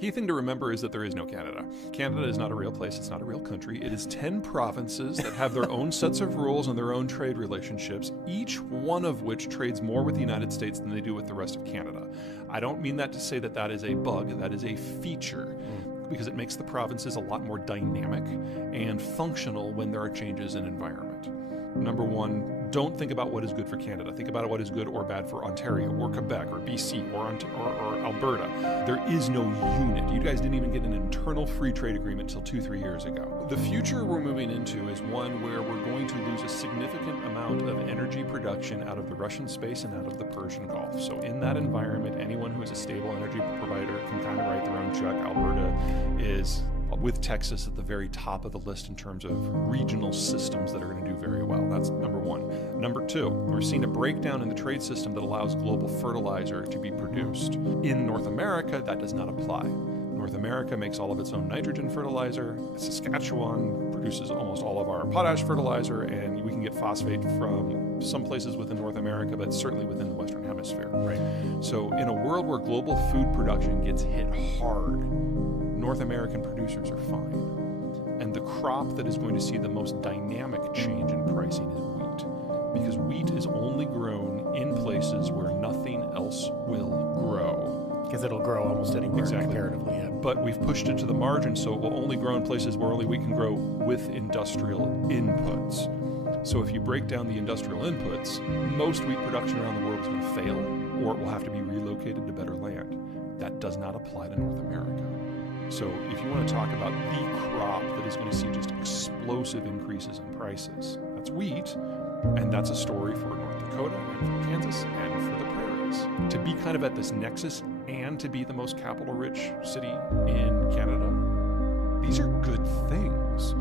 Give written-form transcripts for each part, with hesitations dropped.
Key thing to remember is that there is no Canada. Canada is not a real place. It's not a real country. It is 10 provinces that have their own sets of rules and their own trade relationships, each one of which trades more with the United States than they do with the rest of Canada. I don't mean that to say that that is a bug. That is a feature, because it makes the provinces a lot more dynamic and functional when there are changes in environment. Number one, don't think about what is good for Canada. Think about what is good or bad for Ontario or Quebec or BC or Alberta. There is no unit. You guys didn't even get an internal free trade agreement until 2-3 years ago. The future we're moving into is one where we're going to lose a significant amount of energy production out of the Russian space and out of the Persian Gulf. So in that environment, anyone who is a stable energy provider can kind of write their own check. Alberta is, with Texas at the very top of the list in terms of regional systems that are going to do very well. That's number one. Number two, we're seeing a breakdown in the trade system that allows global fertilizer to be produced. In North America, that does not apply. North America makes all of its own nitrogen fertilizer. Saskatchewan produces almost all of our potash fertilizer, and we can get phosphate from some places within North America, but certainly within the Western Hemisphere. Right. So in a world where global food production gets hit hard, North American producers are fine. And the crop that is going to see the most dynamic change in pricing is wheat, because wheat is only grown in places where nothing else will grow. Because it'll grow almost anywhere comparatively. Yeah. But we've pushed it to the margin, so it will only grow in places where only wheat can grow with industrial inputs. So if you break down the industrial inputs, most wheat production around the world is going to fail, or it will have to be relocated to better land. That does not apply to North America. So if you want to talk about the crop that is going to see just explosive increases in prices, that's wheat, and that's a story for North Dakota and for Kansas and for the prairies. To be kind of at this nexus and to be the most capital-rich city in Canada, these are good things.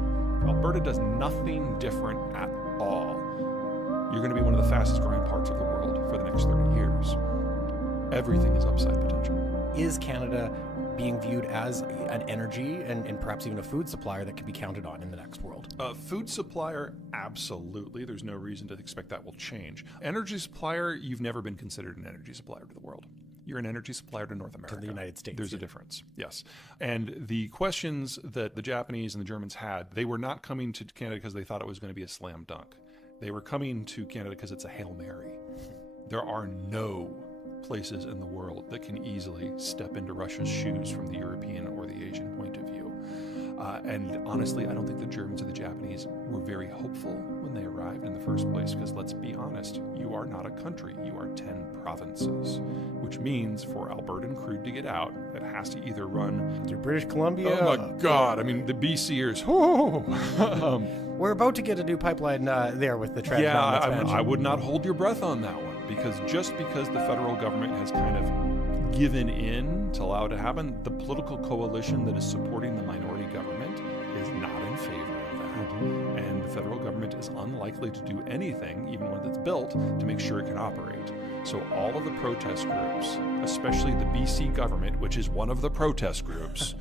Alberta does nothing different at all. You're going to be one of the fastest growing parts of the world for the next 30 years. Everything is upside potential. Is Canada being viewed as an energy and perhaps even a food supplier that can be counted on in the next world? Food supplier, absolutely. There's no reason to expect that will change. Energy supplier, you've never been considered an energy supplier to the world. You're an energy supplier to North America. To the United States. There's a difference, yes. And the questions that the Japanese and the Germans had, they were not coming to Canada because they thought it was going to be a slam dunk. They were coming to Canada because it's a Hail Mary. There are no places in the world that can easily step into Russia's shoes from the European or the Asian point of view. And honestly, I don't think the Germans or the Japanese were very hopeful when they arrived in the first place, because let's be honest, you are not a country, you are 10 provinces, which means for Albertan crude to get out, it has to either run through British Columbia. Oh my God, I mean, the BCers, we're about to get a new pipeline there with the Trans Mountain expansion. I would not hold your breath on that one, because just because the federal government has kind of given in to allow it to happen, the political coalition that is supporting the minority government is not in favor of that. And the federal government is unlikely to do anything, even when it's built, to make sure it can operate. So all of the protest groups, especially the BC government, which is one of the protest groups,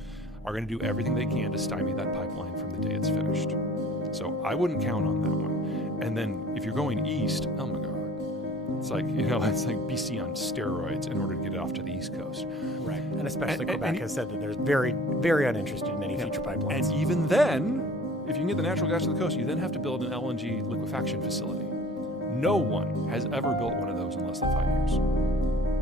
are going to do everything they can to stymie that pipeline from the day it's finished. So I wouldn't count on that one. And then if you're going east, oh my God. It's like, it's like BC on steroids in order to get it off to the East Coast. Right. And especially Quebec has said that they're very, very uninterested in any future pipelines. And even then, if you can get the natural gas to the coast, you then have to build an LNG liquefaction facility. No one has ever built one of those in less than 5 years.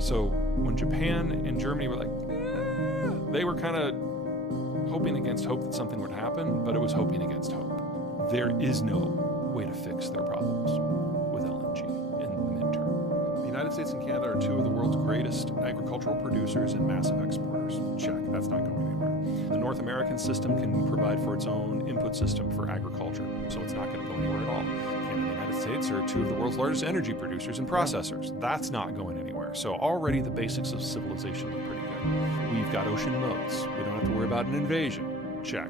So when Japan and Germany were like, they were kind of hoping against hope that something would happen, but it was hoping against hope. There is no way to fix their problems with LNG in the midterm. The United States and Canada are two of the world's greatest agricultural producers and massive exporters. Check, that's not going anywhere. The North American system can provide for its own input system for agriculture, so it's not going to go anywhere at all. Canada and the United States are two of the world's largest energy producers and processors. That's not going anywhere. So already the basics of civilization look pretty good. We've got ocean moats. We don't have to worry about an invasion. Check.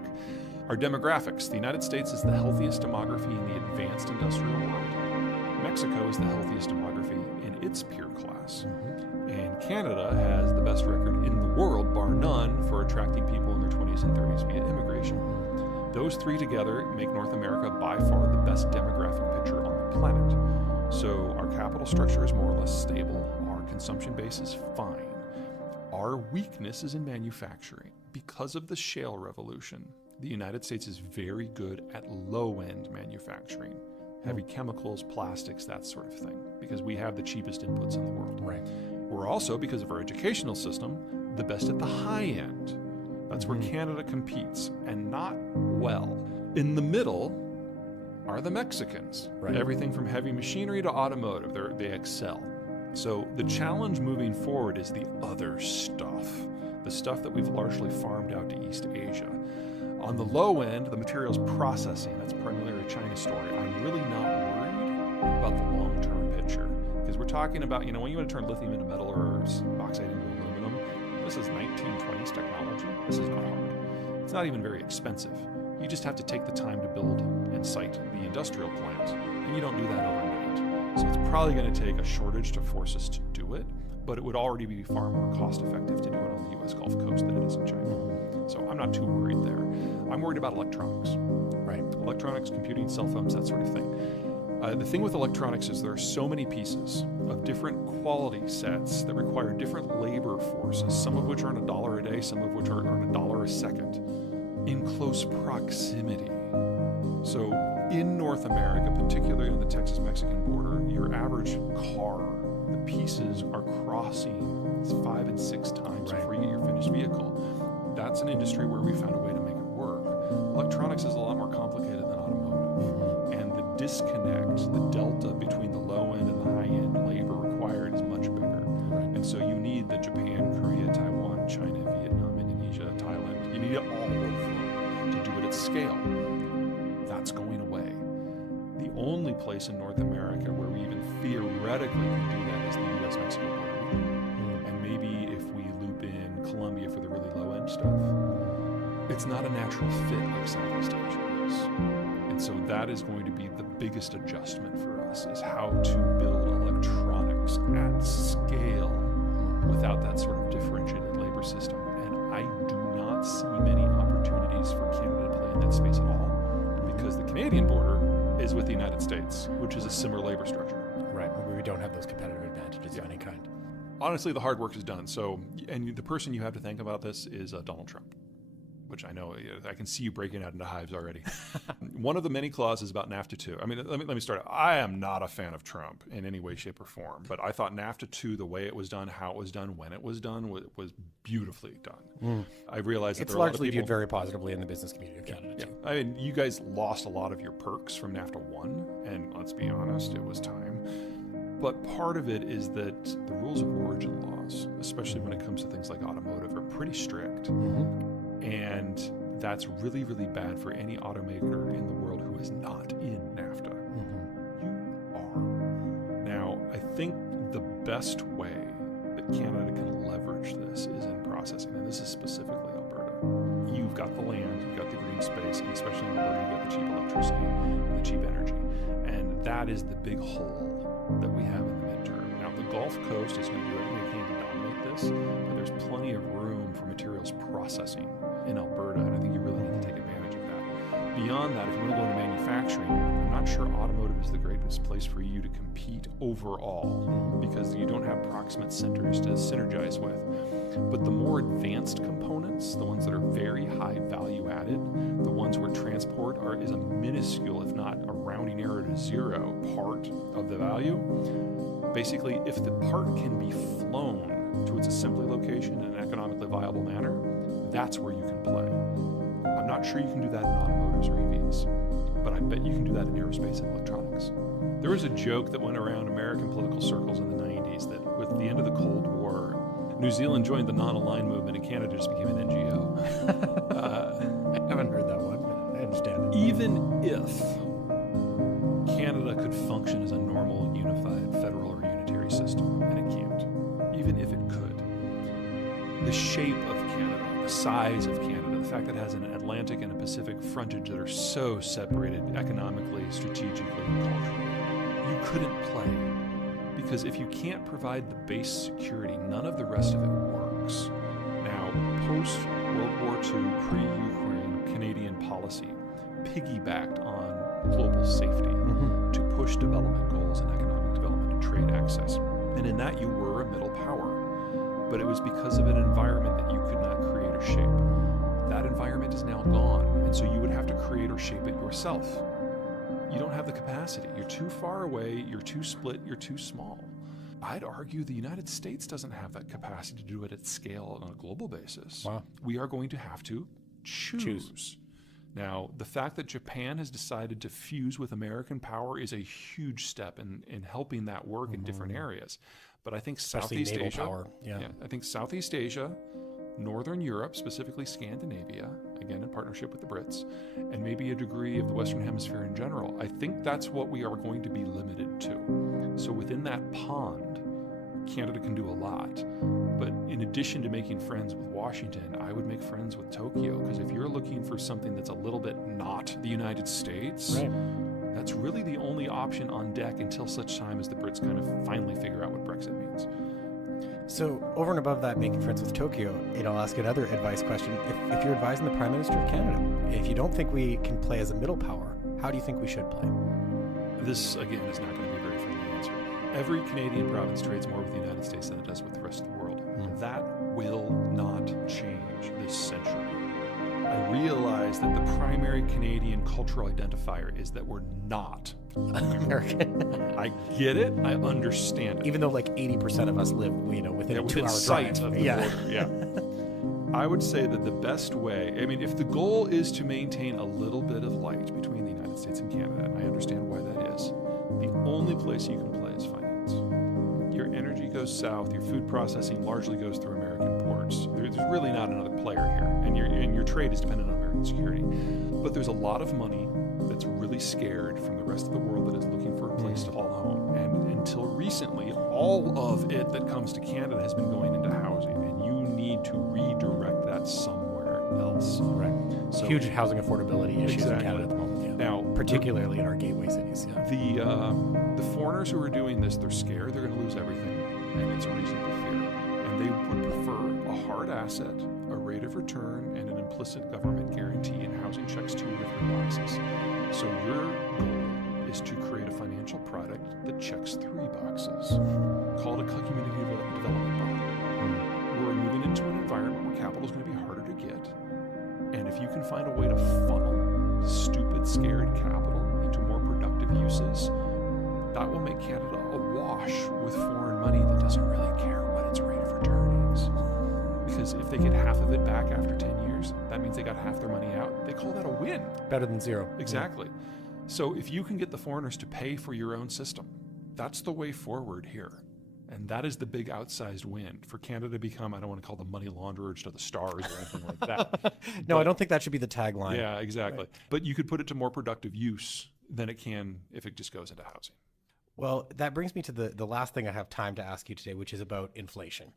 Our demographics. The United States is the healthiest demography in the advanced industrial world. Mexico is the healthiest demography in its peer class. And Canada has the best record in the world, bar none, for attracting people in their 20s and 30s via immigration. Those three together make North America by far the best demographic picture on the planet. So our capital structure is more or less stable. Our consumption base is fine. Our weakness is in manufacturing. Because of the shale revolution, the United States is very good at low-end manufacturing. Heavy chemicals, plastics, that sort of thing, because we have the cheapest inputs in the world. Right. We're also, because of our educational system, the best at the high end. That's where Canada competes, and not well. In the middle are the Mexicans. Right. Everything from heavy machinery to automotive, they excel. So the challenge moving forward is the other stuff, the stuff that we've largely farmed out to East Asia. On the low end, the materials processing, that's primarily a China story. I'm really not worried about the long-term picture, because we're talking about, when you want to turn lithium into metal or bauxite into aluminum, this is 1920s technology. This is not hard. It's not even very expensive. You just have to take the time to build and site the industrial plant, and you don't do that overnight. So it's probably going to take a shortage to force us to do it, but it would already be far more cost-effective to do it on the U.S. Gulf Coast than it is in China. So I'm not too worried there. I'm worried about electronics. Right. Electronics, computing, cell phones, that sort of thing. The thing with electronics is there are so many pieces of different quality sets that require different labor forces, some of which earn $1 a day, some of which earn $1 a second, in close proximity. So in North America, particularly on the Texas-Mexican border, your average car, the pieces are crossing 5 and 6 times before you get your finished vehicle. That's an industry where we found a way to make it work. Electronics is a lot more complicated than automotive. And the disconnect, the delta between the low end and the high end labor required is much bigger. And so you need the Japan, Korea, Taiwan, China, Vietnam, Indonesia, Thailand. You need it all of them to do it at scale. That's going away. The only place in North America where we even theoretically can do that is the U.S.-Mexico border. And maybe if we loop in Colombia for the really low-end stuff, it's not a natural fit like Southeast Asia is. And so that is going to be the biggest adjustment for us, is how to build electronics at scale without that sort of differentiated labor system. And I do not see many opportunities for Canada to play in that space at all, because the Canadian border is with the United States, which is a similar labor structure. Right. We don't have those competitive advantages of any kind. Honestly, the hard work is done. So, and the person you have to think about this is Donald Trump, which I know, I can see you breaking out into hives already. One of the many clauses about NAFTA 2, I mean, let me start out. I am not a fan of Trump in any way, shape, or form, but I thought NAFTA 2, the way it was done, how it was done, when it was done, was beautifully done. I realized that It's there are a lot of largely people, viewed very positively in the business community of Canada, too. I mean, you guys lost a lot of your perks from NAFTA 1, and let's be honest, it was time. But part of it is that the rules of origin laws, especially when it comes to things like automotive, are pretty strict. And that's really, really bad for any automaker in the world who is not in NAFTA. You are. Now, I think the best way that Canada can leverage this is in processing, and this is specifically Alberta. You've got the land, you've got the green space, and especially in Alberta, you've got the cheap electricity and the cheap energy. And that is the big hole that we have in the midterm. Now, the Gulf Coast is going to do everything it can to dominate this, but there's plenty of room for materials processing in Alberta, and I think you really need to take advantage of that. Beyond that, if you want to go into manufacturing, I'm not sure automotive is the greatest place for you to compete overall, because you don't have proximate centers to synergize with. But the more advanced components, the ones that are very high value added, the ones where transport is a minuscule, if not a rounding error to zero, part of the value, basically, if the part can be flown to its assembly location in an economically viable manner, that's where you can play. I'm not sure you can do that in automotives or EVs, but I bet you can do that in aerospace and electronics. There was a joke that went around American political circles in the 90s that with the end of the Cold War, New Zealand joined the non-aligned movement and Canada just became an NGO. I haven't heard that one, but I understand it. Even if Canada could function as a normal, unified, federal or unitary system, and it can't, even if it could, the shape of Canada, the size of Canada, the fact that it has an Atlantic and a Pacific frontage that are so separated economically, strategically, and culturally, you couldn't play. Because if you can't provide the base security, none of the rest of it works. Now, post-World War II, pre-Ukraine Canadian policy piggybacked on global safety to push development goals and economic development and trade access. And in that, you were a middle power. but it was because of an environment that you could not create or shape. That environment is now gone, and so you would have to create or shape it yourself. You don't have the capacity. You're too far away, you're too split, you're too small. I'd argue the United States doesn't have that capacity to do it at scale on a global basis. Wow. We are going to have to choose. Now, the fact that Japan has decided to fuse with American power is a huge step in helping that work in different areas. But I think Especially Southeast naval Asia, power. Yeah. I think Southeast Asia, Northern Europe, specifically Scandinavia, again in partnership with the Brits, and maybe a degree of the Western Hemisphere in general, I think that's what we are going to be limited to. So within that pond, Canada can do a lot. But in addition to making friends with Washington, I would make friends with Tokyo, because if you're looking for something that's a little bit not the United States, Right. that's really the only option on deck until such time as the Brits kind of finally figure out what Brexit means. So over and above that, making friends with Tokyo, I'll ask another advice question. If you're advising the Prime Minister of Canada, if you don't think we can play as a middle power, how do you think we should play? This, again, is not going to be a very friendly answer. Every Canadian province trades more with the United States than it does with the rest of the world. That will not change this century. I realize that the primary Canadian cultural identifier is that we're not American. I get it. I understand it. Even though like 80% of us live, within a 2-hour sight drive. of the border. Yeah. I would say that the best way, if the goal is to maintain a little bit of light between the United States and Canada, and I understand why that is, the only place you can play is finance. Your energy goes south, your food processing largely goes through American ports. There's really not another player here, and your trade is dependent on American security. But there's a lot of money that's really scared from the rest of the world that is looking for a place to call home. And until recently, all of it that comes to Canada has been going into housing, and you need to redirect that somewhere else. Right. So, huge housing affordability issues in Canada at the moment. Yeah. Now, particularly in our gateway cities. Yeah. the foreigners who are doing this, they're scared they're going to lose everything, and it's a reasonable fear. And they would prefer a hard asset, a rate of return, and an implicit government guarantee and housing checks 2 or 3 boxes. So your goal is to create a financial product that checks 3 boxes, called a community development bond. We're moving into an environment where capital is going to be harder to get, and if you can find a way to funnel stupid, scared capital into more productive uses, that will make Canada awash with foreign money that doesn't really care what its rate of return is. Because if they get half of it back after 10 years, that means they got half their money out. They call that a win. Better than zero. Exactly. So if you can get the foreigners to pay for your own system, that's the way forward here. And that is the big outsized win for Canada to become, I don't want to call them money launderers to the stars or anything like that. No, I don't think that should be the tagline. Yeah, exactly. Right. But you could put it to more productive use than it can if it just goes into housing. Well, that brings me to the last thing I have time to ask you today, which is about inflation.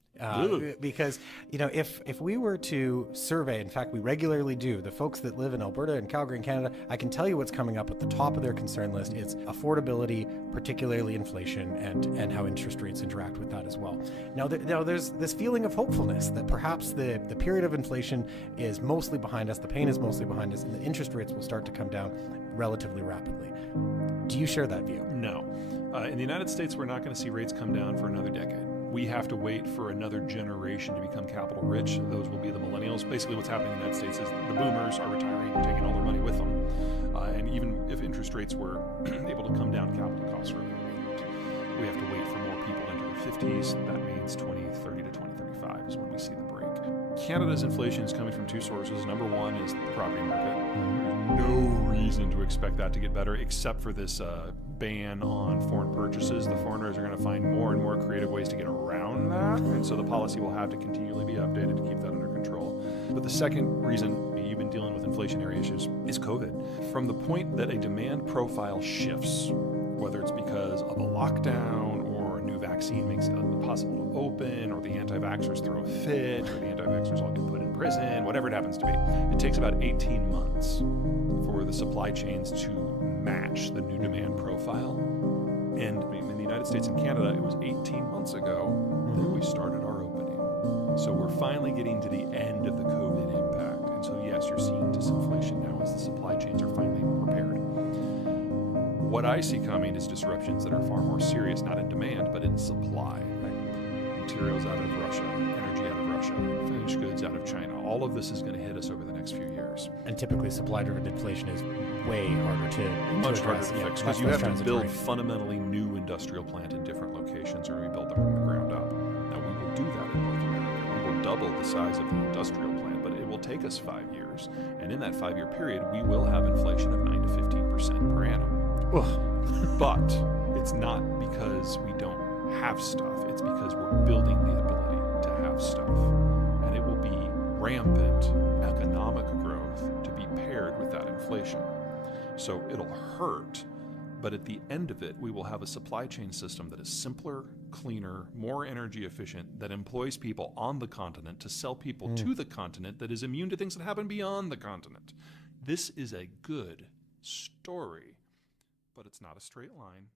Because, if we were to survey, in fact, we regularly do, the folks that live in Alberta and Calgary and Canada, I can tell you what's coming up at the top of their concern list. It's affordability, particularly inflation, and how interest rates interact with that as well. Now, there's this feeling of hopefulness that perhaps the period of inflation is mostly behind us, the pain is mostly behind us, and the interest rates will start to come down relatively rapidly. Do you share that view? No. In the United States, we're not going to see rates come down for another decade. We have to wait for another generation to become capital rich. Those will be the millennials. Basically, what's happening in the United States is the boomers are retiring and taking all their money with them. And even if interest rates were able to come down, capital costs really wouldn't. We have to wait for more people into their 50s. That means 2030 to 2035 is when we see the break. Canada's inflation is coming from 2 sources. Number one is the property market. There's no reason to expect that to get better except for this ban on foreign purchases. The foreigners are going to find more and more creative ways to get around that, and so the policy will have to continually be updated to keep that under control. But the second reason you've been dealing with inflationary issues is COVID. From the point that a demand profile shifts, whether it's because of a lockdown or a new vaccine makes it impossible to open, or the anti-vaxxers throw a fit, or the anti-vaxxers all get put in prison, whatever it happens to be, it takes about 18 months for the supply chains to match the new demand profile. And in the United States and Canada, it was 18 months ago that we started our opening. So we're finally getting to the end of the COVID impact. And so yes, you're seeing disinflation now as the supply chains are finally repaired. What I see coming is disruptions that are far more serious, not in demand, but in supply. Right? materials out of Russia, energy out of Russia, finished goods out of China. All of this is going to hit us over the next few years. And typically supply-driven inflation is way harder to Much harder address. to Yeah, fix, much because you less have to build transitory. fundamentally new industrial plant in different locations, or rebuild them from the ground up. Now, we will do that in North America. We will double the size of the industrial plant, but it will take us 5 years. And in that 5-year period, we will have inflation of 9 to 15% per annum. But it's not because we don't have stuff. It's because we're building the ability to have stuff. And it will be rampant economic growth to be paired with that inflation. So it'll hurt, but at the end of it, we will have a supply chain system that is simpler, cleaner, more energy efficient, that employs people on the continent to sell people to the continent, that is immune to things that happen beyond the continent. This is a good story, but it's not a straight line.